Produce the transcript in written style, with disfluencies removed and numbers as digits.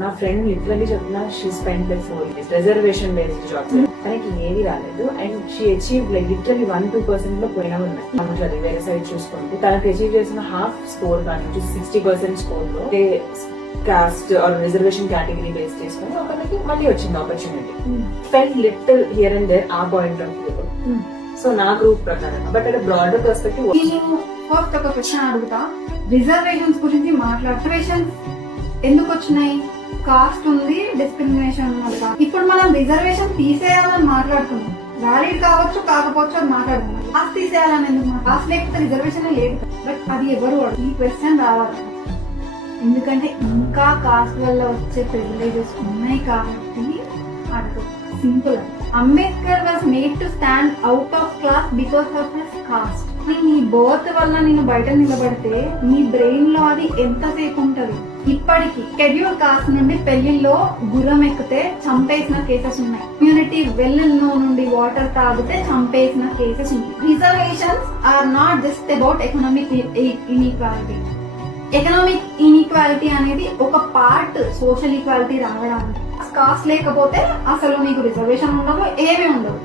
నా friend literally చెప్పిన she spend like 4 years reservation based job తనకి ఏది రాలేదు and she achieve like literally 1-2% లో పోయినా ఉన్నాయి. వేరే సైడ్ చూసుకుంటే తనకు అచీవ్ చేసిన హాఫ్ స్కోర్ కానీ 60% స్కోర్ లో caste or reservation category base చేసుకుని ఒకరికి మళ్ళీ వచ్చింది opportunity. Fell little here and there a point of view. So నా గ్రూప్ ప్రకారం but at broader perspective first ఒక క్వశ్చన్ అడుగుతా. రిజర్వేషన్స్ గురించి రిజర్వేషన్స్ ఎందుకు వచ్చినాయి? కాస్ట్ ఉంది, డిస్క్రిమినేషన్ వల్ల. ఇప్పుడు మనం రిజర్వేషన్ తీసేయాలని మాట్లాడుతున్నాం. వ్యాలిడ్ కావచ్చు కాకపోవచ్చు అది మాట్లాడుతున్నాం. కాస్ట్ తీసేయాలని ఎందుకు? కాస్ట్ లేకపోతే రిజర్వేషన్ లేదు. బట్ అది ఎవరు ఈ క్వశ్చన్ రావాలి. ఎందుకంటే ఇంకా కాస్ట్ వల్ల వచ్చే ప్రివిలేజెస్ ఉన్నాయి కాబట్టి అటు simple. Ambedkar was made to stand out of class because of his cost. నీ బర్త్ వల్ల నేను బయట నిలబడితే నీ బ్రెయిన్ లో అది ఎంతసేపు ఉంటది? ఇప్పటికి షెడ్యూల్ కాస్ట్ నుండి పెళ్లిలో గుర్రం ఎక్కితే చంపేసిన కేసెస్ ఉన్నాయి. కమ్యూనిటీ వెల్ నుండి వాటర్ తాగితే చంపేసిన కేసెస్ ఉన్నాయి. Reservations are not just about economic inequality. Economic inequality అనేది ఒక పార్ట్ సోషల్ ఈక్వాలిటీ రావడానికి. కాస్ట్ లేకపోతే అసలు నీకు రిజర్వేషన్ ఉండదు, ఏమీ ఉండదు.